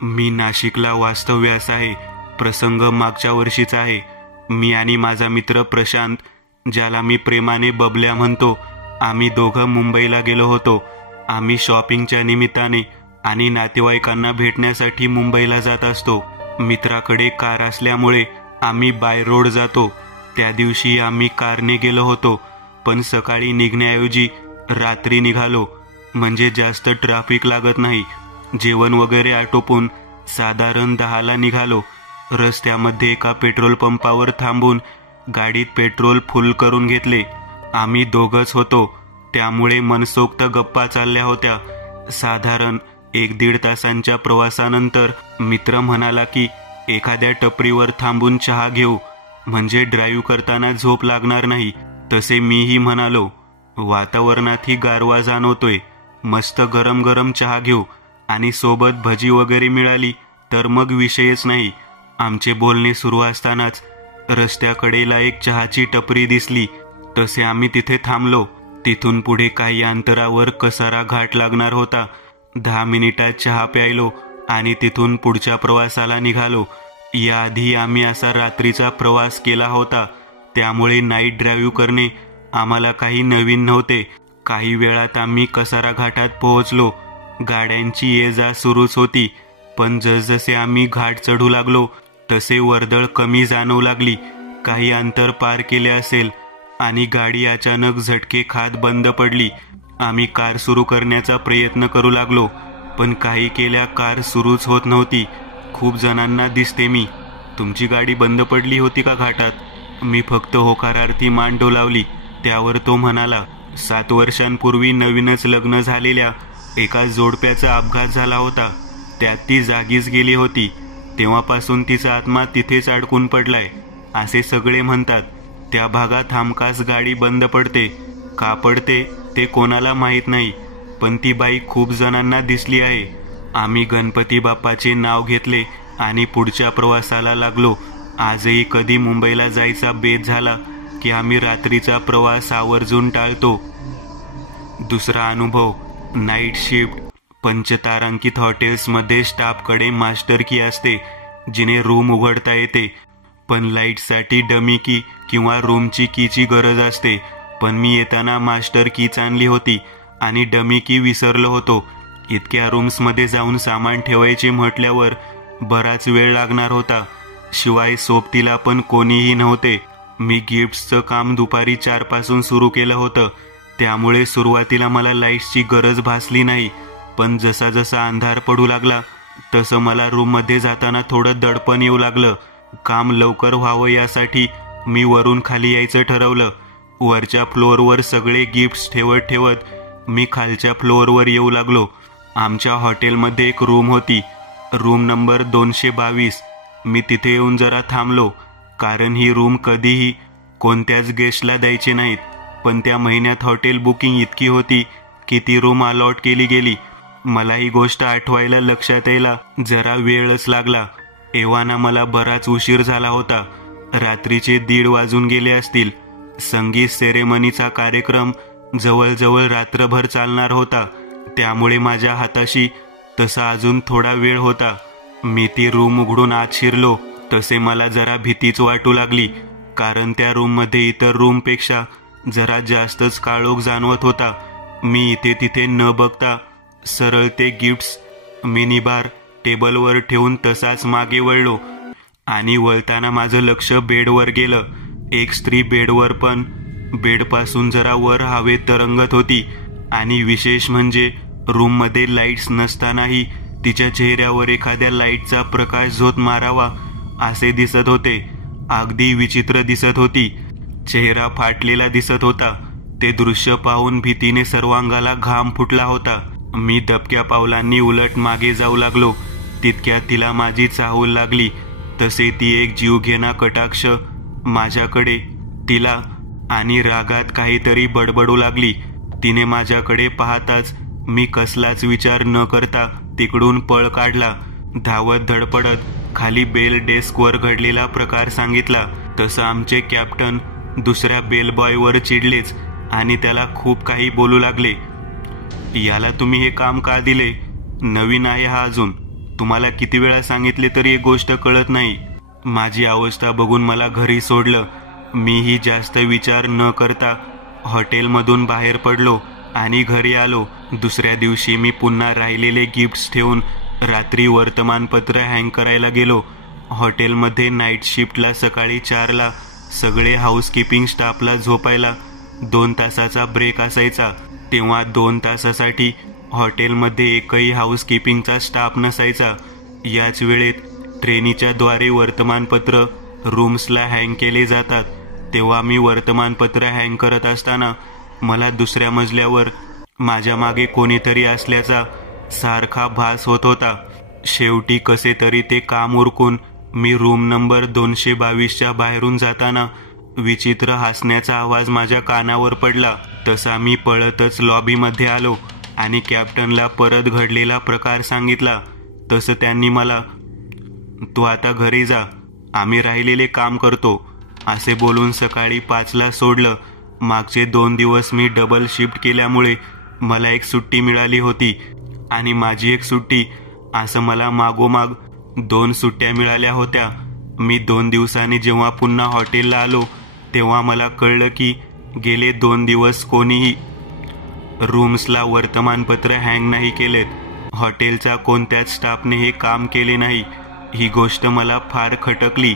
मी नाशिकला वास्तव्यास आहे. प्रसंग मागच्या वर्षीचा आहे. मी आणि माझा मित्र प्रशांत, ज्याला मी प्रेमाने बबल्या म्हणतो, आम्ही दोघं मुंबईला गेलो होतो. आम्ही शॉपिंगच्या निमित्ताने आणि नातेवाईकांना भेटण्यासाठी मुंबईला जात असतो. मित्राकडे कार असल्यामुळे आम्ही बाय रोड जातो. त्या दिवशी आम्ही कारने गेलो होतो, पण सकाळी निघण्याऐवजी रात्री निघालो, म्हणजे जास्त ट्रॅफिक लागत नाही. जेवण वगैरे आटोपून साधारण 10ला निघालो. रस्त्यामध्ये एका पेट्रोल पंपावर थांबून गाडीत पेट्रोल फुल करून घेतले. आम्ही दोघंच होतो, त्यामुळे मनसोक्त गप्पा चालल्या होत्या. साधारण 1-1.5 तासांच्या प्रवासानंतर मित्र म्हणाला की एखाद्या टपरीवर थांबून चहा घेऊ, म्हणजे ड्राईव्ह करताना झोप लागणार नाही. तसे मीही म्हणालो. वातावरणातही गारवा जाणवतोय, मस्त गरम गरम चहा घेऊ आणि सोबत भजी वगैरे मिळाली तर मग विषयच नाही. आमचे बोलणे सुरू असतानाच रस्त्याकडेला एक चहाची टपरी दिसली. तसे आम्ही तिथे थांबलो. तिथून पुढे काही अंतरावर कसारा घाट लागणार होता. 10 मिनिटात चहा प्यायलो आणि तिथून पुढच्या प्रवासाला निघालो. याआधी आम्ही असा रात्रीचा प्रवास केला होता, त्यामुळे नाईट ड्राईव्ह करणे आम्हाला काही नवीन नव्हते. काही वेळात आम्ही कसारा घाटात पोहोचलो. गाड्यांची ये जा सुरूच होती, पण जसजसे आम्ही घाट चढू लागलो तसे वर्दळ कमी जाणवू लागली. काही अंतर पार केले असेल आणि गाडी अचानक झटके खात बंद पडली. आम्ही कार सुरू करण्याचा प्रयत्न करू लागलो, पण काही केल्या कार सुरूच होत नव्हती. खूप जणांना दिसते मी. तुमची गाडी बंद पडली होती का घाटात? मी फक्त होकारार्थी मान डोलावली. त्यावर तो म्हणाला, 7 वर्षांपूर्वी नवीनच लग्न झालेल्या एका जोडप्याचा अपघात झाला होता. त्यात ती जागीच गेली होती. तेव्हापासून तिचा आत्मा तिथेच अडकून पडलाय, असे सगळे म्हणतात. त्या भागात हमखास गाडी बंद पडते. का पडते ते कोणाला माहीत नाही, पण ती बाई खूप जणांना दिसली आहे. आम्ही गणपती बाप्पाचे नाव घेतले आणि पुढच्या प्रवासाला लागलो. आजही कधी मुंबईला जायचा बेत झाला की आम्ही रात्रीचा प्रवास आवर्जून टाळतो. दुसरा अनुभव, नाईट शिफ्ट. पंचतारांकित हॉटेल्समध्ये स्टाफकडे मास्टर की असते, जिने रूम उघडता येते, पण लाईटसाठी डमी की किंवा रूमची कीची गरज असते. पण मी येताना मास्टर कीच आणली होती आणि डमी की विसरलो होतो. इतक्या रूम्समध्ये जाऊन सामान ठेवायचे म्हटल्यावर बराच वेळ लागणार होता. शिवाय सोबतीला पण कोणीही नव्हते. मी गिफ्ट्सचं काम दुपारी 4 पासून सुरू केलं होतं, त्यामुळे सुरुवातीला मला लाईट्सची गरज भासली नाही. पण जसा जसा अंधार पडू लागला तसं मला रूममध्ये जाताना थोडं दडपण येऊ लागलं. काम लवकर व्हावं यासाठी मी वरून खाली यायचं ठरवलं. वरच्या फ्लोअरवर सगळे गिफ्ट्स ठेवत ठेवत मी खालच्या फ्लोअरवर येऊ लागलो. आमच्या हॉटेलमध्ये एक रूम होती, रूम नंबर 222. मी तिथे येऊन जरा थांबलो, कारण ही रूम कधीही कोणत्याच गेस्टला द्यायची नाहीत. पण त्या महिन्यात हॉटेल बुकिंग इतकी होती की ती रूम अलॉट केली गेली. मला ही गोष्ट आठवायला, लक्षात यायला जरा वेळच लागला. एव्हाना मला बराच उशीर झाला होता. रात्रीचे 1:30 वाजून गेले असतील. संगीत सेरेमनीचा कार्यक्रम जवळजवळ रात्रभर चालणार होता, त्यामुळे माझ्या हाताशी तसा अजून थोडा वेळ होता. मी ती रूम उघडून आत शिरलो तसे मला जरा भीतीच वाटू लागली, कारण त्या रूममध्ये इतर रूमपेक्षा जरा जास्तच काळोख जाणवत होता. मी इथे तिथे न बघता सरळ ते गिफ्ट्स मिनी बार टेबलवर ठेवून तसाच मागे वळलो आणि वळताना माझं लक्ष बेडवर गेलं. एक स्त्री बेडवर, पण बेडपासून जरा वर हवेत तरंगत होती. आणि विशेष म्हणजे रूममध्ये लाईट्स नसतानाही तिच्या चेहऱ्यावर एखाद्या लाईटचा प्रकाश झोत मारावा असे दिसत होते. अगदी विचित्र दिसत होती. चेहरा फाटलेला दिसत होता. ते दृश्य पाहून भीतीने सर्वांगाला घाम फुटला होता. मी दबक्या पावलांनी उलट मागे जाऊ लागलो. तितक्यात तिला माझी चाहूल लागली. तसे ती एक जीवघेणा कटाक्ष माझ्याकडे, तिला आणि रागात काहीतरी बडबडू लागली. तिने माझ्याकडे पाहताच मी कसलाच विचार न करता तिकडून पळ काढला. धावत धडपडत खाली बेल डेस्कवर घडलेला प्रकार सांगितला. तसं आमचे कॅप्टन दुसऱ्या बेल बॉयवर चिडलेच आणि त्याला खूप काही बोलू लागले. याला तुम्ही हे काम का दिले? नवीन आहे हा अजून. तुम्हाला किती वेळा सांगितले तरी एक गोष्ट कळत नाही. माझी अवस्था बघून मला घरी सोडलं. मीही जास्त विचार न करता हॉटेलमधून बाहेर पडलो आणि घरी आलो. दुसऱ्या दिवशी मी पुन्हा राहिलेले गिफ्ट्स ठेवून रात्री वर्तमानपत्र हँग करायला गेलो. हॉटेलमध्ये नाईट शिफ्टला सकाळी 4ला सगळे हाऊसकीपिंग स्टाफला झोपायला 2 तासाचा ब्रेक असायचा. तेव्हा 2 तासासाठी हॉटेलमध्ये एकही हाऊसकीपिंगचा स्टाफ नसायचा. याच वेळेत ट्रेनीच्या द्वारे वर्तमानपत्र रूम्सला हँग केले जातात. तेव्हा मी वर्तमानपत्र हँग करत असताना मला दुसऱ्या मजल्यावर माझ्या मागे कोणीतरी असल्याचा सारखा भास होत होता. शेवटी कसे तरी ते काम उरकून मी रूम नंबर 222च्या बाहेरून जाताना विचित्र हसण्याचा आवाज माझ्या कानावर पडला. तसा मी पळतच लॉबीमध्ये आलो आणि कॅप्टनला परत घडलेला प्रकार सांगितला. तसं त्यांनी मला, तू आता घरी जा, आम्ही राहिलेले काम करतो, असे बोलून सकाळी 5ला सोडलं. मागचे 2 दिवस मी डबल शिफ्ट केल्यामुळे मला एक सुट्टी मिळाली होती आणि माझी एक सुट्टी, असं मला मागोमाग 2 सुट्ट्या मिळाल्या होत्या. मी 2 दिवसांनी जेव्हा पुन्हा हॉटेलला आलो तेव्हा मला कळलं की गेले 2 दिवस कोणीही रूम्सला वर्तमानपत्र हँग नाही केलेत. हॉटेलच्या कोणत्याच स्टाफने हे काम केले नाही. ही गोष्ट मला फार खटकली.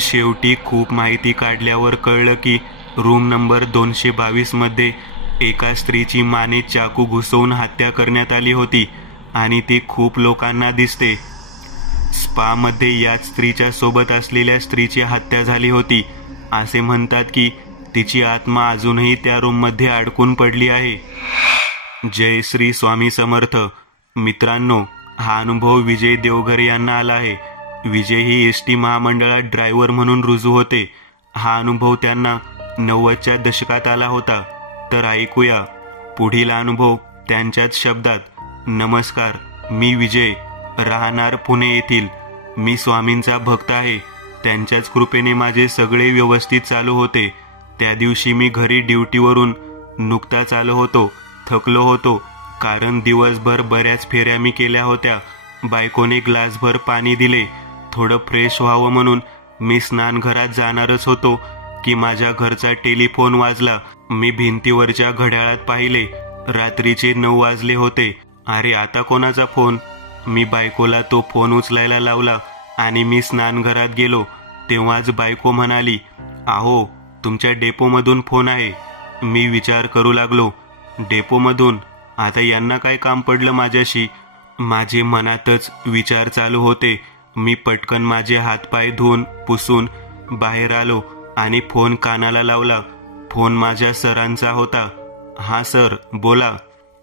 शेवटी खूप माहिती काढल्यावर कळलं की रूम नंबर 222मध्ये एका स्त्रीची मानेत चाकू घुसवून हत्या करण्यात आली होती आणि ती खूप लोकांना दिसते. स्पामध्ये याच स्त्रीच्या सोबत असलेल्या स्त्रीची हत्या झाली होती. असे म्हणतात की तिची आत्मा अजूनही त्या रूममध्ये अडकून पडली आहे. जय श्री स्वामी समर्थ. मित्रांनो, हा अनुभव विजय देवघरे यांना आला आहे. विजय ही एसटी महामंडळात ड्रायव्हर म्हणून रुजू होते. हा अनुभव त्यांना 90च्या दशकात आला होता. तर ऐकूया पुढील अनुभव त्यांच्याच शब्दात. नमस्कार, मी विजय, राहणार पुणे येथील. मी स्वामींचा भक्त आहे. त्यांच्याच कृपेने माझे सगळे व्यवस्थित चालू होते. त्या दिवशी मी घरी ड्युटीवरून नुकताच आलो होतो. थकलो होतो कारण दिवसभर बऱ्याच फेऱ्या मी केल्या होत्या. बायकोने ग्लासभर पाणी दिले. थोडं फ्रेश व्हावं म्हणून मी स्नानघरात जाणारच होतो की माझ्या घरचा टेलिफोन वाजला. मी भिंतीवरच्या घड्याळात पाहिले. रात्रीचे 9 वाजले होते. अरे, आता कोणाचा फोन? मी बायकोला तो फोन उचलायला लावला आणि मी स्नानघरात गेलो. तेव्हाच बायको म्हणाली, अहो, तुमच्या डेपोमधून फोन आहे. मी विचार करू लागलो, डेपोमधून? आता यांना काय काम पडलं माझ्याशी? माझे मनातच विचार चालू होते. मी पटकन माझे हातपाय धुवून पुसून बाहेर आलो आणि फोन कानाला लावला. फोन माझ्या सरांचा होता. हा सर, बोला.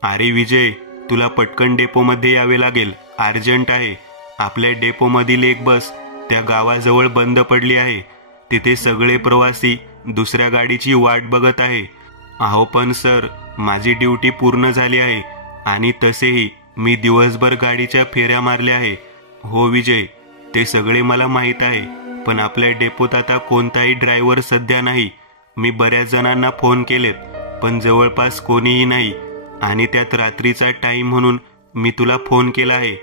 अरे विजय, तुला पटकन डेपोमध्ये यावे लागेल, अर्जंट आहे. आपल्या डेपोमधील एक बस त्या गावाजवळ बंद पडली आहे. तिथे सगळे प्रवासी दुसऱ्या गाडीची वाट बघत आहे. अहो पण सर, माझी ड्युटी पूर्ण झाली आहे आणि तसेही मी दिवसभर गाडीच्या फेऱ्या मारल्या आहे. हो विजय, ते सगळे मला माहीत आहे, पण आपल्या डेपोत आता कोणताही ड्रायव्हर सध्या नाही. मी बऱ्याच जणांना फोन केलेत पण जवळपास कोणीही नाही आणि त्यात रात्रीचा टाईम म्हणून मी तुला फोन केला आहे.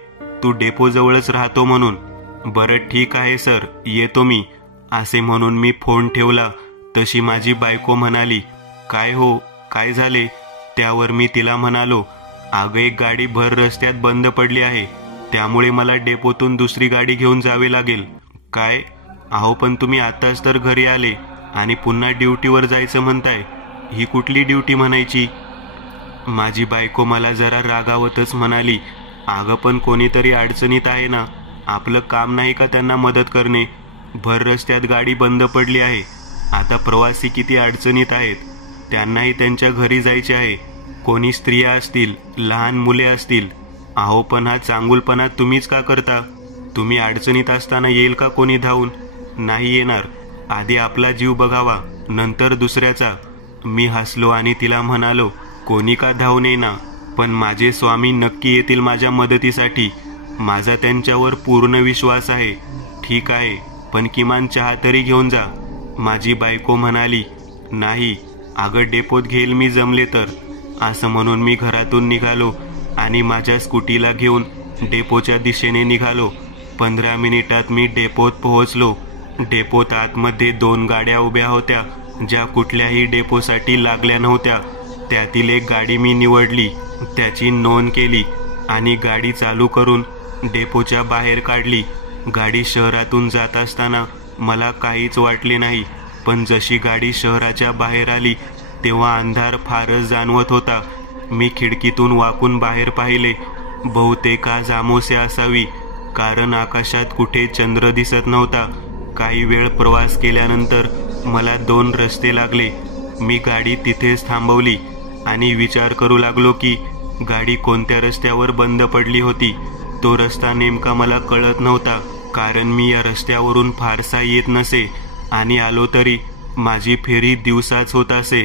तू डेपोजवळच राहतो म्हणून. बरं ठीक आहे सर, येतो मी, असे म्हणून मी फोन ठेवला. तशी माझी बायको म्हणाली, काय हो, काय झाले? त्यावर मी तिला म्हणालो, अगं एक गाडी भर रस्त्यात बंद पडली आहे, त्यामुळे मला डेपोतून दुसरी गाडी घेऊन जावे लागेल. काय? अहो पण तुम्ही आताच तर घरी आले आणि पुन्हा ड्युटीवर जायचं म्हणताय. ही कुठली ड्युटी म्हणायची? माझी बायको मला जरा रागावतच म्हणाली, अगं पण कोणीतरी अडचणीत आहे ना, आपलं काम नाही का त्यांना मदत करणे? भर रस्त्यात गाडी बंद पडली आहे. आता प्रवासी किती अडचणीत आहेत, त्यांनाही त्यांच्या घरी जायचे आहे. कोणी स्त्रिया असतील, लहान मुले असतील. अहो पण हा चांगुलपणा तुम्हीच का करता? तुम्ही अडचणीत असताना येईल का कोणी धावून? नाही येणार. आधी आपला जीव बघावा, नंतर दुसऱ्याचा. मी हसलो आणि तिला म्हणालो, कोणी का धावून येईना, पण माझे स्वामी नक्की येतील माझ्या मदतीसाठी. माझा त्यांच्यावर पूर्ण विश्वास आहे. ठीक आहे, पण किमान चहा तरी घेऊन जा. माझी बायको म्हणाली, नाही, अगं डेपोत घेईल मी जमले तर. असं म्हणून मी घरातून निघालो आणि माझ्या स्कूटीला घेऊन डेपोच्या दिशेने निघालो. 15 मिनिटात मी डेपोत पोहोचलो. डेपोत आतमध्ये 2 गाड्या उभ्या होत्या, ज्या कुठल्याही डेपोसाठी लागल्या नव्हत्या. त्यातील एक गाडी मी निवडली, त्याची नोंद केली आणि गाडी चालू करून डेपोच्या बाहेर काढली. गाडी शहरातून जात असताना मला काहीच वाटले नाही, पण जशी गाडी शहराच्या बाहेर आली तेव्हा अंधार फारच जाणवत होता. मी खिडकीतून वाकून बाहेर पाहिले. बहुतेक आज अमावास्या असावी, कारण आकाशात कुठे चंद्र दिसत नव्हता. काही वेळ प्रवास केल्यानंतर मला 2 रस्ते लागले. मी गाडी तिथेच थांबवली आणि विचार करू लागलो की गाडी कोणत्या रस्त्यावर बंद पडली होती. तो रस्ता नेमका मला कळत नव्हता, कारण मी या रस्त्यावरून फारसा येत नसे आणि आलो तरी माझी फेरी दिवसाच होत असे.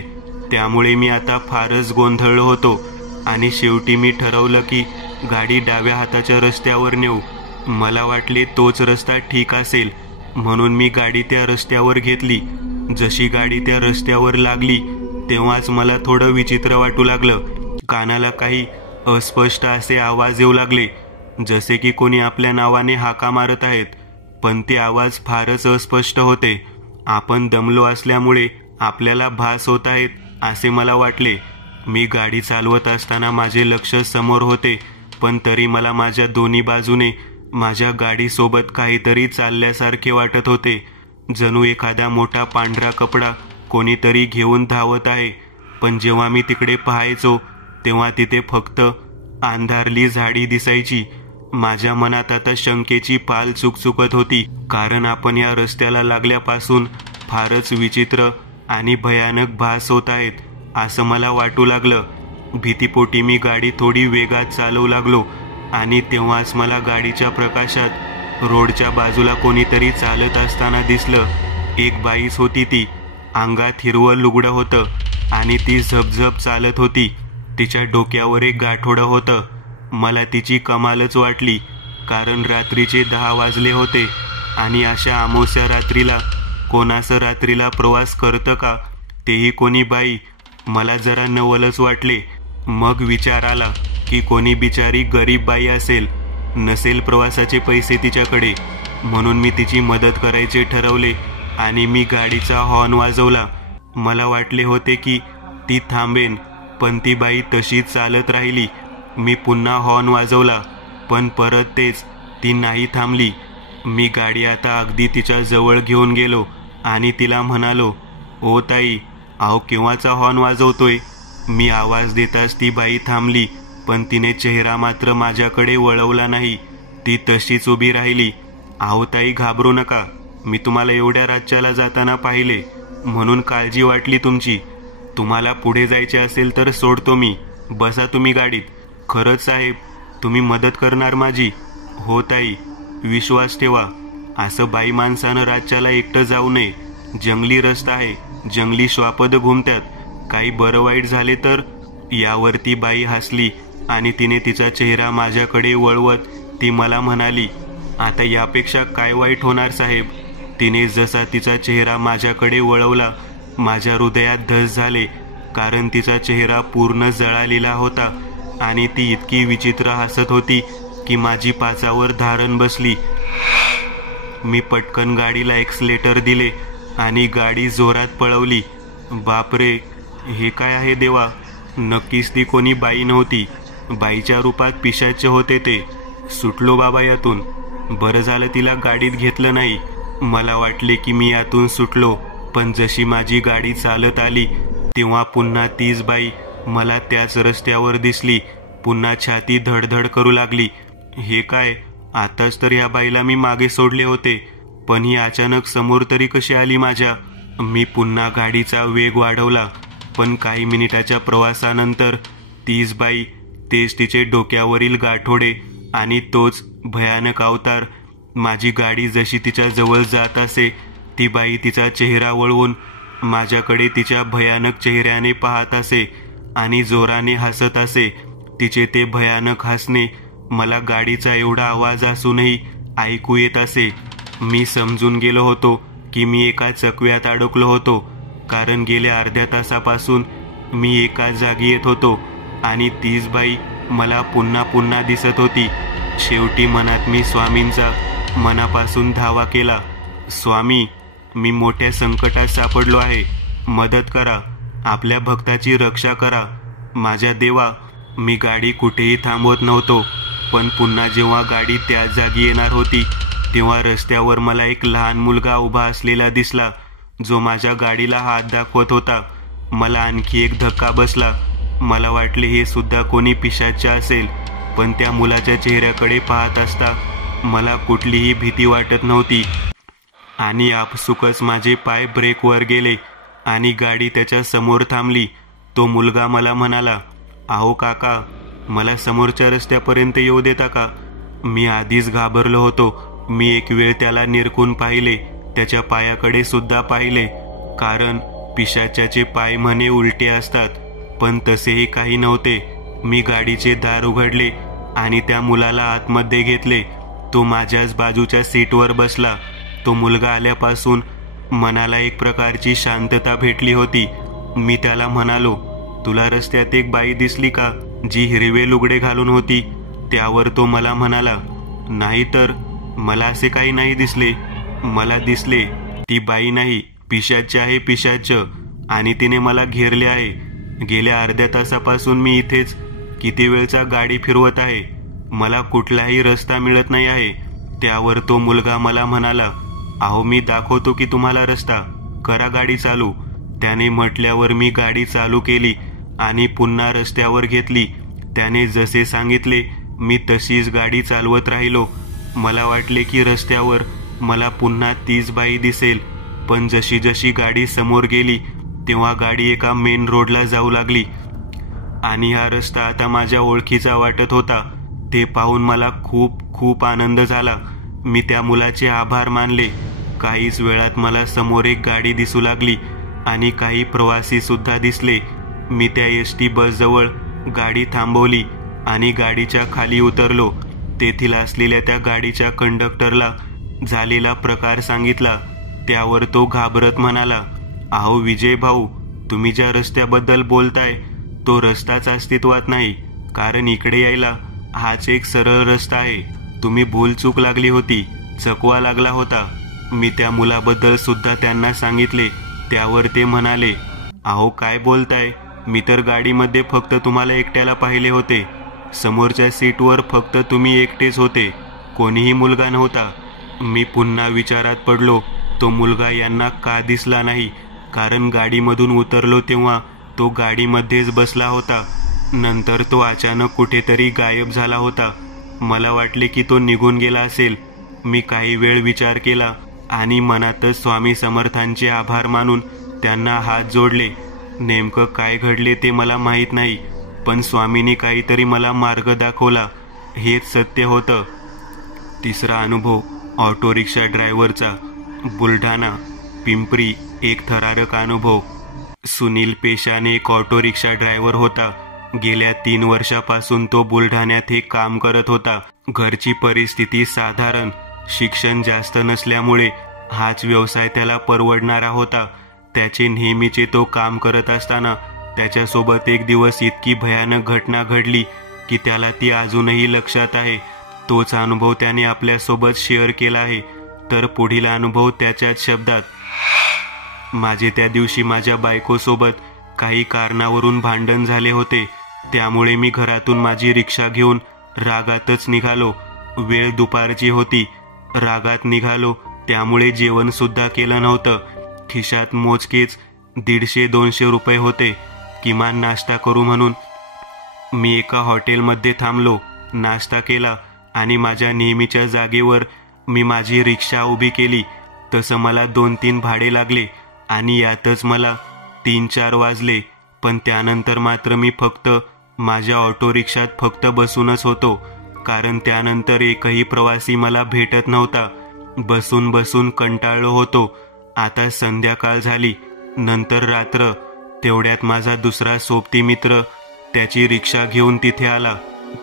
त्यामुळे मी आता फारच गोंधळलो होतो आणि शेवटी मी ठरवलं की गाडी डाव्या हाताच्या रस्त्यावर नेऊ. मला वाटले तोच रस्ता ठीक असेल, म्हणून मी गाडी त्या रस्त्यावर घेतली. जशी गाडी त्या रस्त्यावर लागली तेव्हाच मला थोडं विचित्र वाटू लागलं. कानाला काही अस्पष्ट असे आवाज येऊ लागले, जसे की कोणी आपल्या नावाने हाका मारत आहेत, पण ते आवाज फारच अस्पष्ट होते. आपण दमलो असल्यामुळे आपल्याला भास होत आहेत असे मला वाटले. मी गाडी चालवत असताना माझे लक्ष समोर होते, पण तरी मला माझ्या दोन्ही बाजूने माझ्या गाडीसोबत काहीतरी चालल्यासारखे वाटत होते. जणू एखादा मोठा पांढरा कपडा कोणीतरी घेऊन धावत आहे. पण जेव्हा मी तिकडे पाहायचो तेव्हा तिथे फक्त अंधारली झाडी दिसायची. माझ्या मनात आता शंकेची पाल चुकचुकत होती, कारण आपण या रस्त्याला लागल्यापासून फारच विचित्र आणि भयानक भास होत आहेत असं मला वाटू लागलं. भीतीपोटी मी गाडी थोडी वेगात चालवू लागलो आणि तेव्हाच मला गाडीच्या प्रकाशात रोडच्या बाजूला कोणीतरी चालत असताना दिसलं. एक बाईच होती ती. अंगात हिरवं लुगडं होतं आणि ती झपझप चालत होती. तिच्या डोक्यावर एक गाठोडं होतं. मला तिची कमालच वाटली, कारण रात्रीचे 10 वाजले होते आणि अशा अमावास्या रात्रीला कोणासं रात्रीला प्रवास करतं का, तेही कोणी बाई. मला जरा नवलच वाटले. मग विचार आला की कोणी बिचारी गरीब बाई असेल, नसेल प्रवासाचे पैसे तिच्याकडे, म्हणून मी तिची मदत करायचे ठरवले आणि मी गाडीचा हॉर्न वाजवला. मला वाटले होते की ती थांबेन, पण ती बाई तशीच चालत राहिली. मी पुन्हा हॉर्न वाजवला, पण परत तेच, ती नाही थांबली. मी गाडी आता अगदी तिच्या जवळ घेऊन गेलो आणि तिला म्हणालो, ओ ताई, अहो केव्हाचा हॉर्न वाजवतोय. मी आवाज देताच ती बाई थांबली, पण तिने चेहरा मात्र माझ्याकडे वळवला नाही. ती तशीच उभी राहिली. अहो ताई, घाबरू नका, मी तुम्हाला एवढ्या राज्याला जाताना पाहिले, म्हणून काळजी वाटली तुमची. तुम्हाला पुढे जायचे असेल तर सोडतो मी, बसा तुम्ही गाडीत. खरंच साहेब, तुम्ही मदत करणार माझी? हो ताई, विश्वास ठेवा. असं बाई माणसानं राज्याला एकटं जाऊ नये. जंगली रस्ता आहे, जंगली श्वापद घुमतात, काही बरं वाईट झाले तर. यावरती बाई हसली आणि तिने तिचा चेहरा माझ्याकडे वळवत ती मला म्हणाली, आता यापेक्षा काय वाईट होणार साहेब. तिने जसा तिचा चेहरा माझ्याकडे वळवला, माझ्या हृदयात धस झाले, कारण तिचा चेहरा पूर्ण जळालेला होता आणि ती इतकी विचित्र हसत होती की माझी पाचावर धारण बसली. मी पटकन गाडीला एक्सलेटर दिले आणि गाडी जोरात पळवली. बापरे, हे काय आहे देवा. नक्कीच ती कोणी बाई नव्हती, बाईच्या रूपात पिशाच्य होते ते. सुटलो बाबा यातून. बरं झालं तिला गाडीत घेतलं नाही. मला वाटले की मी यातून सुटलो, पण जशी माझी गाडी चालत आली तेव्हा पुन्हा तीच बाई मला त्याच रस्त्यावर दिसली. पुन्हा छाती धडधड करू लागली. हे काय, आताच तर या बाईला मी मागे सोडले होते, पण ही अचानक समोर तरी कशी आली माझ्या. मी पुन्हा गाडीचा वेग वाढवला, पण काही मिनिटाच्या प्रवासानंतर तीच बाई, तेच तिचे डोक्यावरील गाठोडे आणि तोच भयानक अवतार. माझी गाडी जशी तिच्या जवळ जात असे, ती बाई तिचा चेहरा वळवून माझ्याकडे तिच्या भयानक चेहऱ्याने पाहत असे आणि जोराने हसत असे. तिचे ते भयानक हसणे मला गाडीचा एवढा आवाज असूनही ऐकू येत असे. मी समजून गेलो होतो की मी एका चकव्यात अडकलो होतो, कारण गेल्या अर्ध्या तासापासून मी एका जागी येत होतो आणि तीच बाई मला पुन्हा पुन्हा दिसत होती. शेवटी मनात मी स्वामींचा मनापासून धावा केला. स्वामी, मी मोठ्या संकटात सापडलो आहे, मदत करा, आपल्या भक्ताची रक्षा करा. माझ्या देवा, मी गाडी कुठेही थांबवत नव्हतो, पण पुन्हा जेव्हा गाडी त्याच जागी येणार होती तेव्हा रस्त्यावर मला एक लहान मुलगा उभा असलेला दिसला, जो माझ्या गाडीला हात दाखवत होता. मला आणखी एक धक्का बसला. मला वाटले हे सुद्धा कोणी पिशाच्च असेल, पण त्या मुलाच्या चेहऱ्याकडे पाहत असता मला कुठलीही भीती वाटत नव्हती. आणि आपसुकच माझे पाय ब्रेकवर गेले आणि गाडी त्याच्या समोर थांबली. तो मुलगा मला म्हणाला, अहो काका, मला समोरच्या रस्त्यापर्यंत येऊ देता का? मी आधीच घाबरलो होतो. मी एक वेळ त्याला निरखून पाहिले, त्याच्या पायाकडे सुद्धा पाहिले, कारण पिशाच्याचे पाय म्हणे उलटे असतात, पण तसेही काही नव्हते. मी गाडीचे दार उघडले आणि त्या मुलाला आतमध्ये घेतले. तो माझ्याच बाजूच्या सीटवर बसला. तो मुलगा आल्यापासून मनाला एक प्रकारची शांतता भेटली होती. मी त्याला म्हणालो, तुला रस्त्यात एक बाई दिसली का, जी हिरवे लुगडे घालून होती? त्यावर तो मला म्हणाला, नाही तर, मला असे काही नाही दिसले. मला दिसले, ती बाई नाही, पिशाच्च आहे, पिशाच्च, आणि तिने मला घेरले आहे. गेल्या अर्ध्या तासापासून मी इथेच किती वेळचा गाडी फिरवत आहे, मला कुठलाही रस्ता मिळत नाही आहे. त्यावर तो मुलगा मला म्हणाला, अहो मी दाखवतो की तुम्हाला रस्ता, करा गाडी चालू. त्याने म्हटल्यावर मी गाडी चालू केली आणि पुन्हा रस्त्यावर घेतली. त्याने जसे सांगितले मी तशीच गाडी चालवत राहिलो. मला वाटले की रस्त्यावर मला पुन्हा तीच बाई दिसेल, पण जशी जशी गाडी समोर गेली तेव्हा गाडी एका मेन रोडला जाऊ लागली आणि हा रस्ता आता माझ्या ओळखीचा वाटत होता. ते पाहून मला खूप खूप आनंद झाला. मी त्या मुलाचे आभार मानले. काहीच वेळात मला समोर एक गाडी दिसू लागली आणि काही प्रवासी सुद्धा दिसले. मी त्या एसटी बसजवळ गाडी थांबवली आणि गाडीच्या खाली उतरलो. तेथील असलेल्या त्या गाडीच्या कंडक्टरला झालेला प्रकार सांगितला. त्यावर तो घाबरत म्हणाला, अहो विजय भाऊ, तुम्ही ज्या रस्त्याबद्दल बोलताय तो रस्ताच अस्तित्वात नाही, कारण इकडे यायला हाच एक सरळ रस्ता आहे. तुम्ही भूलचूक लागली होती, चकवा लागला होता. मी त्या मुलाबद्दल सुद्धा त्यांना सांगितले. त्यावर ते म्हणाले, अहो काय बोलताय, मी तर गाडीमध्ये फक्त तुम्हाला एकट्याला पाहिले होते. समोरच्या सीटवर फक्त तुम्ही एकटेच होते, कोणीही मुलगा नव्हता. मी पुन्हा विचारात पडलो, तो मुलगा यांना का दिसला नाही, कारण गाडीमधून उतरलो तेव्हा तो गाडीमध्येच बसला होता. नंतर तो अचानक कुठेतरी गायब झाला होता. मला वाटले की तो निघून गेला असेल. मी काही वेळ विचार केला आणि मनातच स्वामी समर्थांचे आभार मानून त्यांना हात जोडले. नेमकं काय घडले ते मला माहीत नाही, पण स्वामींनी काहीतरी मला मार्ग दाखवला, हेच सत्य होतं. तिसरा अनुभव ऑटो रिक्षा ड्रायव्हरचा. बुलढाणा पिंपरी एक थरारक अनुभव. सुनील पेशाने एक ऑटो रिक्षा ड्रायव्हर होता. गेल्या 3 वर्षापासून तो बुलढाण्यात हे काम करत होता. घरची परिस्थिती साधारण, शिक्षण जास्त नसल्यामुळे हाच व्यवसाय त्याला परवडणारा होता. त्याचे नेहमीचे तो काम करत असताना त्याच्यासोबत एक दिवस इतकी भयानक घटना घडली की त्याला ती अजूनही लक्षात आहे. तोच अनुभव त्याने आपल्यासोबत शेअर केला आहे. तर पुढील अनुभव त्याच्याच शब्दात. माझे त्या दिवशी माझ्या बायकोसोबत काही कारणावरून भांडण झाले होते. त्यामुळे मी घरातून माझी रिक्षा घेऊन रागातच निघालो. वेळ दुपारची होती. रागात निघालो त्यामुळे जेवण सुद्धा केलं नव्हतं. खिशात मोजकेच 150-200 रुपये होते. किमान नाश्ता करू म्हणून मी एका हॉटेलमध्ये थांबलो. नाश्ता केला आणि माझ्या नेहमीच्या जागेवर मी माझी रिक्षा उभी केली. तसं मला 2-3 भाडे लागले आणि यातच मला 3-4 वाजले. पण त्यानंतर मात्र मी फक्त माझ्या ऑटो रिक्षात फक्त बसूनच होतो, कारण त्यानंतर एकही प्रवासी मला भेटत नव्हता. बसून बसून कंटाळलो होतो. आता संध्याकाळ झाली, नंतर रात्र. तेवढ्यात माझा दुसरा सोबती मित्र त्याची रिक्षा घेऊन तिथे आला.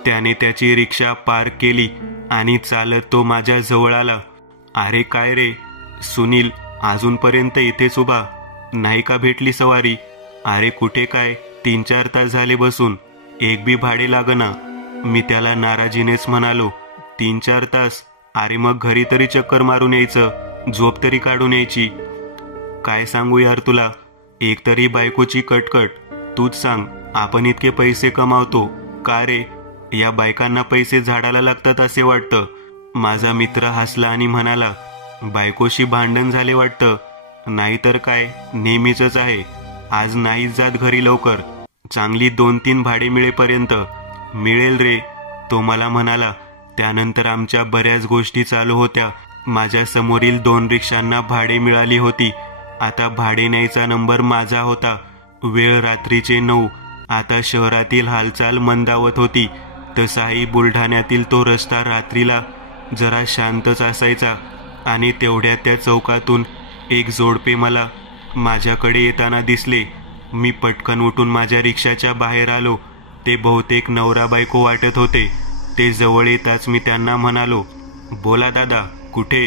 त्याने त्याची रिक्षा पार्क केली आणि चालत तो माझ्या जवळ आला. अरे काय रे सुनील, अजूनपर्यंत इथेच उभा, नाही का भेटली सवारी? अरे कुठे काय, 3-4 तास झाले बसून, एक बी भाडे लागना. मी त्याला नाराजीनेच म्हणालो. 3-4 तास? अरे मग घरी तरी चक्कर मारून यायचं, झोप तरी काढून यायची. काय सांगू यार तुला, एकतरी बायकोची कटकट. तूच सांग, आपण इतके पैसे कमावतो का रे? या बायकांना पैसे झाडाला लागतात असे वाटतं. माझा मित्र हसला आणि म्हणाला, बायकोशी भांडण झाले वाटतं. नाहीतर काय, नेहमीच आहे. आज नाहीच जात घरी लवकर, चांगली 2-3 भाडे मिळेपर्यंत. मिळेल रे, तो मला म्हणाला. त्यानंतर आमच्या बऱ्याच गोष्टी चालू होत्या. माझ्या समोरील 2 रिक्षांना भाडे मिळाली होती. आता भाडे न्यायचा नंबर माझा होता. वेळ रात्रीचे 9. आता शहरातील हालचाल मंदावत होती. तसाही बुलढाण्यातील तो रस्ता रात्रीला जरा शांतच असायचा. आणि तेवढ्या त्या चौकातून एक जोडपे मला माझ्याकडे येताना दिसले. मी पटकन उठून माझ्या रिक्षाच्या बाहेर आलो. ते बहुतेक नवरा बायको वाटत होते. ते जवळ येताच मी त्यांना म्हणालो, बोला दादा, कुठे?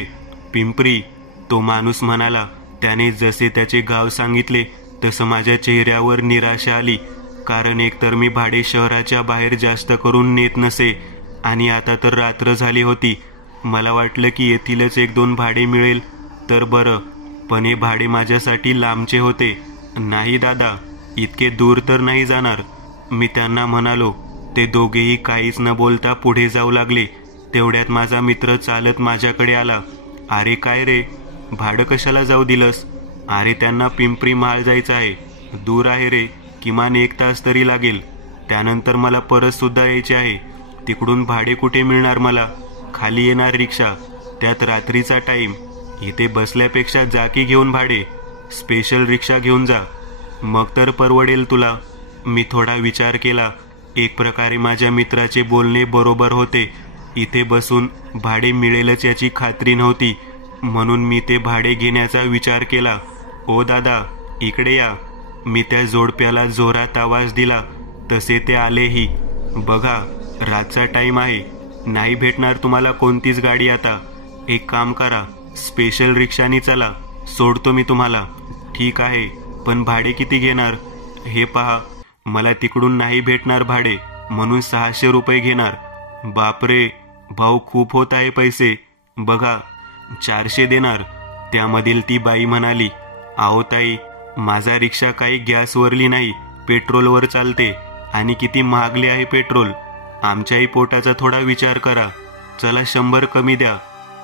पिंपरी, तो माणूस म्हणाला. त्याने जसे त्याचे गाव सांगितले तसं माझ्या चेहऱ्यावर निराशा आली. कारण एकतर मी भाडे शहराच्या बाहेर जास्त करून नेत नसे आणि आता तर रात्र झाली होती. मला वाटलं की येथीलच 1-2 भाडे मिळेल तर बरं, पण हे भाडे माझ्यासाठी लांबचे होते. नाही दादा, इतके दूर तर नाही जाणार, मी त्यांना म्हणालो. ते दोघेही काहीच न बोलता पुढे जाऊ लागले. तेवढ्यात माझा मित्र चालत माझ्याकडे आला. अरे काय रे, भाडं कशाला जाऊ दिलंस? अरे त्यांना पिंपरी महाल जायचं आहे, दूर आहे रे, किमान 1 तास तरी लागेल. त्यानंतर मला परत सुद्धा यायचे आहे. तिकडून भाडे कुठे मिळणार मला? खाली येणार रिक्षा, त्यात रात्रीचा टाईम. इथे बसल्यापेक्षा जा की घेऊन भाडे, स्पेशल रिक्षा घेऊन जा, मग तर परवडेल तुला. मी थोडा विचार केला. एक प्रकारे माझ्या मित्राचे बोलणे बरोबर होते. इथे बसून भाडे मिळेलच याची खात्री नव्हती, म्हणून मी ते भाडे घेण्याचा विचार केला. ओ दादा, इकडे या. मी त्या जोडप्याला जोरात आवाज दिला. तसे ते आलेही. बघा, रातचा टाईम आहे, नाही भेटणार तुम्हाला कोणतीच गाडी आता. एक काम करा, स्पेशल रिक्षानी चला, सोडतो मी तुम्हाला. ठीक आहे, पण भाडे किती घेणार? हे पहा, मला तिकडून नाही भेटणार भाडे, म्हणून 600 रुपये घेणार. बापरे भाऊ, खूप होत आहे पैसे. बघा, 400 देणार. त्यामधील ती बाई म्हणाली, आहो ताई, माझा रिक्षा काही गॅसवरली नाही, पेट्रोलवर चालते. आणि किती महागले आहे पेट्रोल. आमच्याही पोटाचा थोडा विचार करा. चला 100 कमी द्या,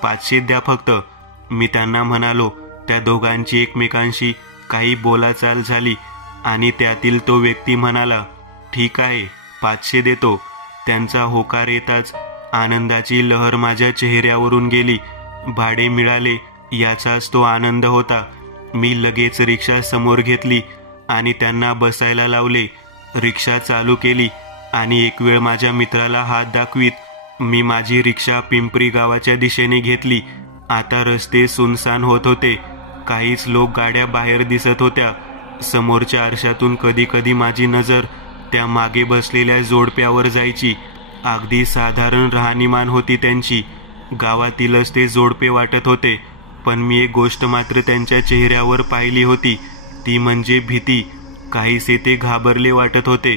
500 द्या फक्त. मी त्यांना म्हणालो. त्या दोघांची एकमेकांशी काही बोलाचाल झाली आणि त्यातील तो व्यक्ती म्हणाला, ठीक आहे, 500 देतो. त्यांचा होकार येताच आनंदाची लहर माझ्या चेहऱ्यावरून गेली. भाडे मिळाले याचाच तो आनंद होता. मी लगेच रिक्षा समोर घेतली आणि त्यांना बसायला लावले. रिक्षा चालू केली आणि एक वेळ माझ्या मित्राला हात दाखवीत मी माझी रिक्षा पिंपरी गावाच्या दिशेने घेतली. आता रस्ते सुनसान होत होते. काहीच लोक गाड्या बाहेर दिसत होत्या. समोरच्या आरशातून कधी कधी माझी नजर त्या मागे बसलेल्या जोडप्यावर जायची. अगदी साधारण राहणीमान होती त्यांची. गावातीलच ते जोडपे वाटत होते. पण मी एक गोष्ट मात्र त्यांच्या चेहऱ्यावर पाहिली होती, ती म्हणजे भीती. काहीसे ते घाबरले वाटत होते.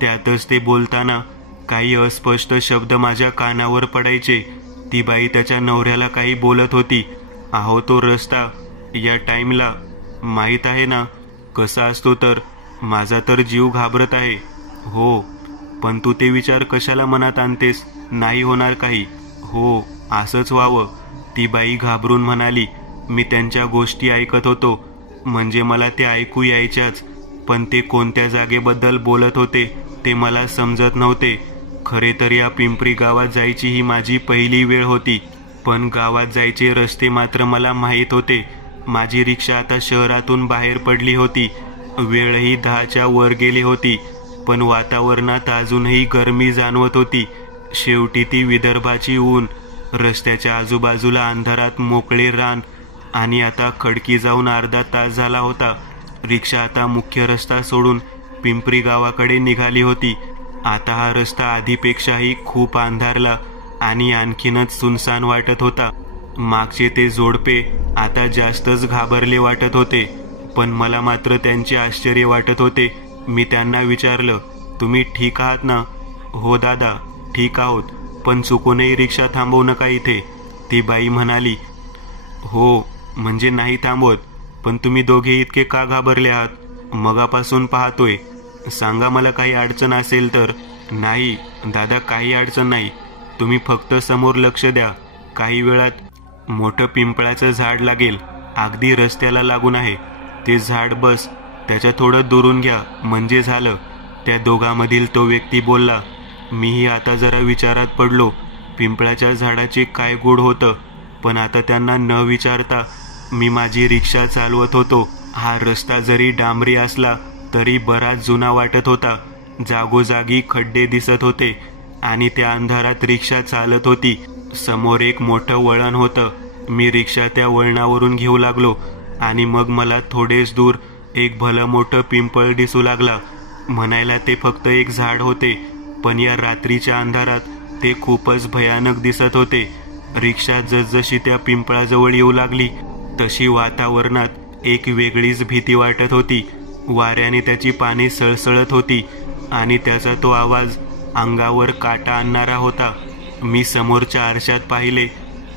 त्यातच ते बोलताना काही अस्पष्ट शब्द माझ्या कानावर पडायचे. ती बाई त्याच्या नवऱ्याला काही बोलत होती. अहो, तो रस्ता या टाईमला माहीत आहे ना कसा असतो, तर माझा तर जीव घाबरत आहे. हो, पण तू ते विचार कशाला मनात आणतेस? नाही होणार काही. हो, असंच व्हावं, ती बाई घाबरून म्हणाली. मी त्यांच्या गोष्टी ऐकत होतो, म्हणजे मला ते ऐकू यायच्याच, पण ते कोणत्या जागेबद्दल बोलत होते ते मला समजत नव्हते. खरे तर या पिंपरी गावात जायची ही माझी पहिली वेळ होती, पण गावात जायचे रस्ते मात्र मला माहीत होते. माझी रिक्षा आता शहरातून बाहेर पडली होती. वेळही 10च्या वर गेली होती, पण वातावरणात अजूनही गरमी जाणवत होती. शेवटी ती विदर्भाची ऊन, रस्त्याच्या आजूबाजूला अंधारात मोकळे रान, आणि आता खडकी जाऊन अर्धा तास झाला होता. रिक्षा आता मुख्य रस्ता सोडून पिंपरी गावाकडे निघाली होती. आता हा रस्ता आधीपेक्षाही खूप अंधारला आणि आणखीनच सुनसान वाटत होता. मागचे ते जोडपे आता जास्तच घाबरले वाटत होते, पण मला मात्र त्यांचे आश्चर्य वाटत होते. मी त्यांना विचारलं, तुम्ही ठीक आहात ना? हो दादा, ठीक आहोत. पण चुकूनही रिक्षा थांबवू नका इथे. ती बाई म्हणाली. हो म्हणजे नाही थांबवत, पण तुम्ही दोघे इतके का घाबरले आहात? मगापासून पाहतोय. सांगा मला काही अडचण असेल तर. नाही दादा, काही अडचण नाही. तुम्ही फक्त समोर लक्ष द्या. काही वेळात मोठं पिंपळाचं झाड लागेल, अगदी रस्त्याला लागून आहे. ते झाड बस त्याच्या थोडं दुरून घ्या म्हणजे झालं. त्या दोघांमधील तो व्यक्ती बोलला. मीही आता जरा विचारात पडलो. पिंपळाच्या झाडाचे काय गोड होतं, पण आता त्यांना न विचारता मी माझी रिक्षा चालवत होतो. हा रस्ता जरी डांबरी असला तरी बराच जुना वाटत होता. जागोजागी खड्डे दिसत होते आणि त्या अंधारात रिक्षा चालत होती. समोर एक मोठं वळण होतं. मी रिक्षा त्या वळणावरून घेऊ लागलो आणि मग मला थोडेच दूर एक भलं मोठं पिंपळ दिसू लागला. म्हणायला ते फक्त एक झाड होते, पण या रात्रीच्या अंधारात ते खूपच भयानक दिसत होते. रिक्षा जसजशी त्या पिंपळाजवळ येऊ लागली तशी वातावरणात एक वेगळीच भीती वाटत होती. वाऱ्याने त्याची पाने सळसळत होती आणि त्याचा तो आवाज अंगावर काटा आणणारा होता. मी समोरच्या आरशात पाहिले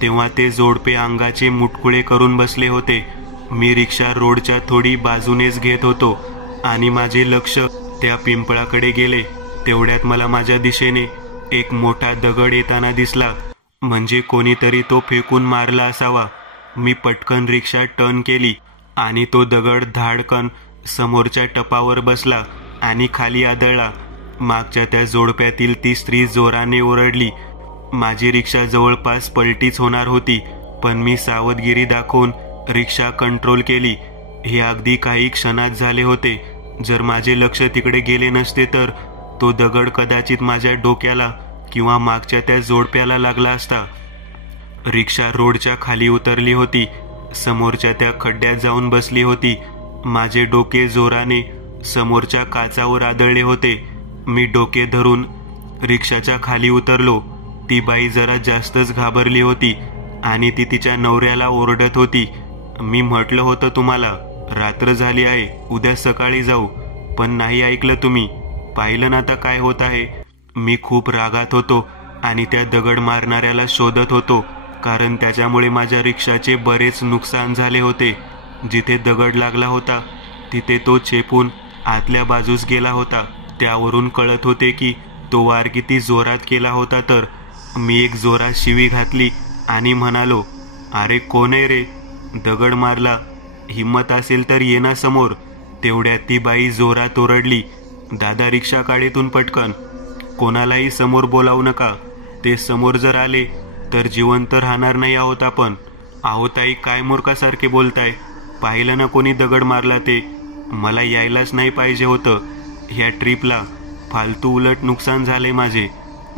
तेव्हा ते जोडपे अंगाचे मुटकुळे करून बसले होते. मी रिक्षा रोडच्या थोडी बाजूनेच घेत होतो आणि माझे लक्ष त्या पिंपळाकडे गेले. तेवढ्यात मला माझ्या दिशेने एक मोठा दगड येताना दिसला. म्हणजे कोणीतरी तो फेकून मारला असावा. मी पटकन रिक्षा टर्न केली आणि तो दगड धाडकन समोरच्या टपावर बसला आणि खाली आदळला. मागच्या त्या जोडप्यातील ती स्त्री जोराने ओरडली. माझी रिक्षा जवळपास पलटीच होणार होती, पण मी सावधगिरी दाखवून रिक्षा कंट्रोल केली. हे अगदी काही क्षणात झाले होते. जर माझे लक्ष तिकडे गेले नसते तर तो दगड कदाचित माझ्या डोक्याला किंवा मागच्या त्या जोडप्याला लागला असता. रिक्षा रोडच्या खाली उतरली होती. समोरच्या त्या खड्ड्यात जाऊन बसली होती. माझे डोके जोराने समोरच्या काचावर आदळले होते. मी डोके धरून रिक्षाच्या खाली उतरलो. ती बाई जरा जास्तच घाबरली होती आणि ती तिच्या नवऱ्याला ओरडत होती. मी म्हटलं होतं तुम्हाला, रात्र झाली आहे, उद्या सकाळी जाऊ, पण नाही ऐकलं तुम्ही. पाहिलं ना आता काय होत आहे. मी खूप रागात होतो आणि त्या दगड मारणाऱ्याला शोधत होतो, कारण त्याच्यामुळे माझ्या रिक्षाचे बरेच नुकसान झाले होते. जिथे दगड लागला होता तिथे तो चेपून आतल्या बाजूस गेला होता. त्यावरून कळत होते की तो वार किती जोरात केला होता. तर मी एक जोरात शिवी घातली आणि म्हणालो, अरे कोण आहे रे, दगड मारला, हिम्मत असेल तर ये ना समोर. तेवढ्यात ती बाई जोरात ओरडली, दादा रिक्षा काढेतून पटकन, कोणालाही समोर बोलावू नका. ते समोर जर आले तर जिवंत राहणार नाही आहोत आपण. आहो ताई, काय मूर्खासारखे बोलताय. पाहिलं ना कोणी दगड मारला ते. मला यायलाच नाही पाहिजे होतं ह्या ट्रिपला. फालतू उलट नुकसान झाले माझे.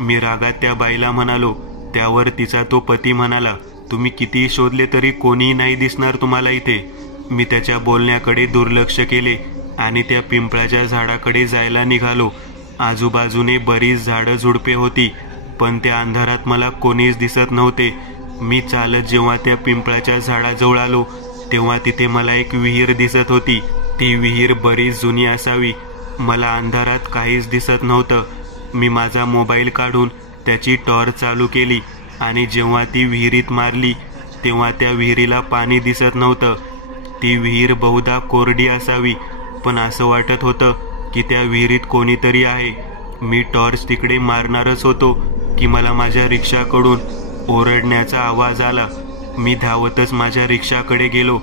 मी रागात त्या बाईला म्हणालो. त्यावर तिचा तो पती म्हणाला, तुम्ही कितीही शोधले तरी कोणीही नाही दिसणार तुम्हाला इथे. मी त्याच्या बोलण्याकडे दुर्लक्ष केले आणि त्या पिंपळाच्या झाडाकडे जायला निघालो. आजूबाजूने बरीच झाडं झुडपे होती, पण त्या अंधारात मला कोणीच दिसत नव्हते. मी चालत जेव्हा त्या पिंपळाच्या झाडाजवळ आलो तेव्हा तिथे मला एक विहीर दिसत होती. ती विहीर बरीच जुनी असावी. मला अंधारात काहीच दिसत नव्हतं. मी माझा मोबाईल काढून त्याची टॉर्च चालू केली आणि जेव्हा ती विहिरीत मारली तेव्हा त्या विहिरीला पाणी दिसत नव्हतं. ती विहीर बहुधा कोरडी असावी, पण असं वाटत होतं की त्या विहिरीत कोणीतरी आहे. मी टॉर्च तिकडे मारणारच होतो की मला माझ्या रिक्षाकडून ओरडण्याचा आवाज आला. मी धावतच माझ्या रिक्षाकडे गेलो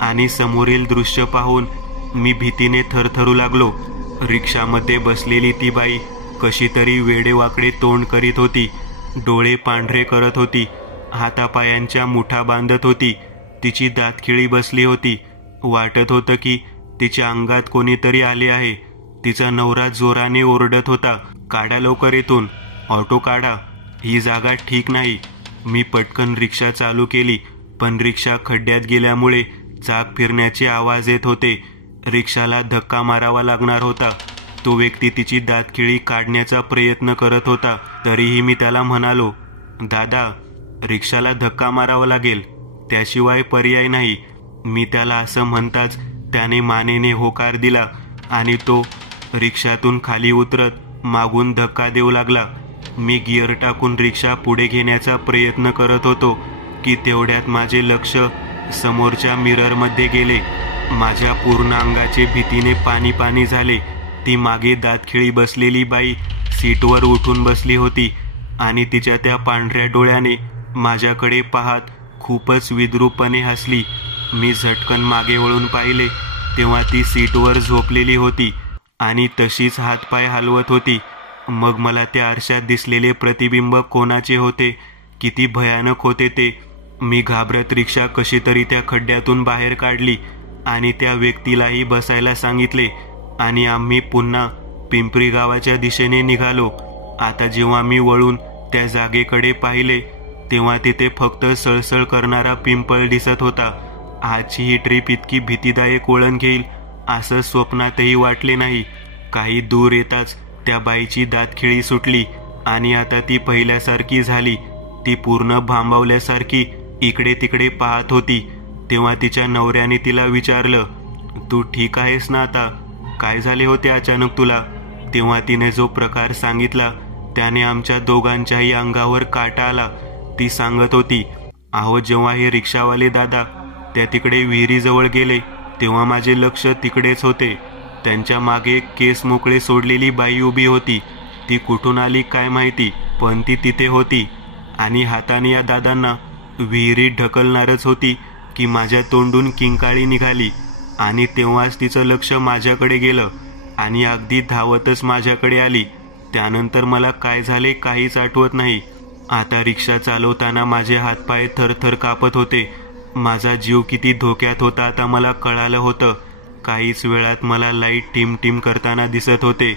आणि समोरील दृश्य पाहून मी भीतीने थरथरू लागलो. रिक्षामध्ये बसलेली ती बाई कशी तरी वेडेवाकडे तोंड करीत होती. डोळे पांढरे करत होती. हातापायांच्या मुठा बांधत होती. तिची दातखिळी बसली होती. वाटत होतं की तिच्या अंगात कोणीतरी आले आहे. तिचा नवरा जोराने ओरडत होता, काढा लवकर इथून, ऑटो काढा, ही जागा ठीक नाही. मी पटकन रिक्षा चालू केली, पण रिक्षा खड्ड्यात गेल्यामुळे चाक फिरण्याचे आवाज येत होते. रिक्षाला धक्का मारावा लागणार होता. तो व्यक्ती तिची दातखिळी काढण्याचा प्रयत्न करत होता. तरीही मी त्याला म्हणालो, दादा रिक्षाला धक्का मारावा लागेल, त्याशिवाय पर्याय नाही. मी त्याला असं म्हणताच त्याने मानेने होकार दिला आणि तो रिक्षातून खाली उतरत मागून धक्का देऊ लागला. मी गिअर टाकून रिक्षा पुढे घेण्याचा प्रयत्न करत होतो की तेवढ्यात माझे लक्ष समोरच्या मिररमध्ये गेले. माझ्या पूर्ण अंगाचे भीतीने पाणी पाणी झाले. ती मागे दातखिळी बसलेली बाई सीटवर उठून बसली होती आणि तिच्या त्या पांढऱ्या डोळ्याने माझ्याकडे पाहत खूपच विद्रूपपणे हसली. मी झटकन मागे वळून पाहिले तेव्हा ती सीटवर झोपलेली होती आणि तशीच हातपाय हलवत होती. मग मला त्या आरशात दिसलेले प्रतिबिंब कोणाचे होते, किती भयानक होते ते. मी घाबरत रिक्षा कशी तरी त्या खड्ड्यातून बाहेर काढली आणि त्या व्यक्तीलाही बसायला सांगितले आणि आम्ही पुन्हा पिंपरी गावाच्या दिशेने निघालो. आता जेव्हा मी वळून त्या जागेकडे पाहिले तेव्हा तिथे फक्त सळसळ करणारा पिंपळ दिसत होता. आजची ही ट्रिप इतकी भीतीदायक वळण घेईल असं स्वप्नातही वाटले नाही. काही दूर येताच त्या बाईची दातखिळी सुटली आणि आता ती पहिल्यासारखी झाली. ती पूर्ण भांबावल्यासारखी इकडे तिकडे पाहत होती. तेव्हा तिच्या नवऱ्याने तिला विचारलं, तू ठीक आहेस ना आता? काय झाले होते अचानक तुला? तेव्हा तिने जो प्रकार सांगितला त्याने आमच्या दोघांच्याही अंगावर काटा आला. ती सांगत होती, अहो जेव्हा हे रिक्षावाले दादा त्या तिकडे विहिरीजवळ गेले तेव्हा माझे लक्ष तिकडेच होते. त्यांच्या मागे केस मोकळे सोडलेली बाई उभी होती. ती कुठून आली काय माहिती, पण ती तिथे होती आणि हाताने या दादांना विहिरीत ढकलणारच होती की माझ्या तोंडून किंकाळी निघाली आणि तेव्हाच तिचं लक्ष माझ्याकडे गेलं आणि अगदी धावतच माझ्याकडे आली. त्यानंतर मला काय झाले काहीच आठवत नाही. आता रिक्षा चालवताना माझे हातपाय थरथर कापत होते. माझा जीव किती धोक्यात होता आता मला कळालं होतं. काहीच वेळात मला लाईट टिमटिम करताना दिसत होते.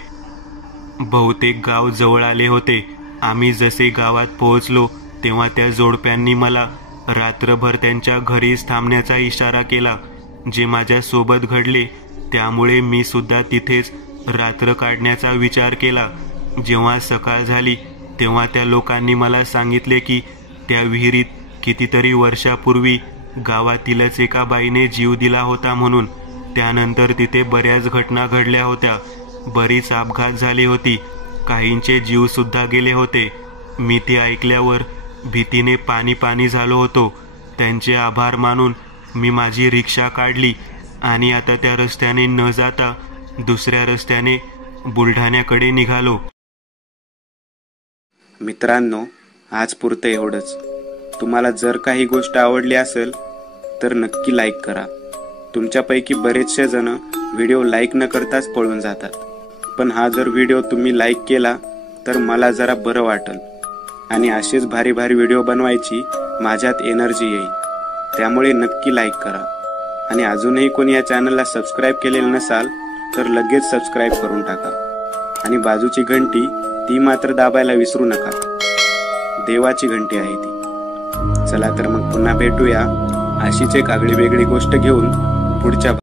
बहुतेक गाव जवळ आले होते. आम्ही जसे गावात पोहोचलो तेव्हा त्या जोडप्यांनी मला रात्रभर त्यांच्या घरीच थांबण्याचा इशारा केला. जे माझ्या सोबत घडले त्यामुळे मी सुद्धा तिथेच रात्र काढण्याचा विचार केला. जेव्हा सकाळ झाली तेव्हा त्या लोकांनी मला सांगितले की त्या विहिरीत कितीतरी वर्षापूर्वी गावातीलच एका बाईने जीव दिला होता म्हणून. त्यानंतर तिथे बऱ्याच घटना घडल्या होत्या. बरीच अपघात झाली होती. काहींचे जीव सुद्धा गेले होते. मी ते ऐकल्यावर भीतीने पाणी पाणी झालो होतो. त्यांचे आभार मानून मी माझी रिक्षा काढली आणि आता त्या रस्त्याने न जाता दुसऱ्या रस्त्याने बुलढाण्याकडे निघालो. मित्रांनो, आज पुरतं एवढंच. तुम्हाला जर काही गोष्ट आवडली असेल तर नक्की लाईक करा. तुमच्यापैकी बरेचसे जण व्हिडिओ लाईक न करताच पळून जातात, पण हा जर व्हिडिओ तुम्ही लाईक केला तर मला जरा बरं वाटेल आणि असेच भारी भारी व्हिडिओ बनवायची माझ्यात एनर्जी येईल. त्यामुळे नक्की लाईक करा आणि अजूनही कोणी या चॅनलला सबस्क्राईब केलेलं नसाल तर लगेच सबस्क्राईब करून टाका आणि बाजूची घंटी ती मात्र दाबायला विसरू नका. देवाची घंटी आहे ती. चला तर मग पुन्हा भेटूया अशीच एक आगळी वेगळी गोष्ट घेऊन पुढच्या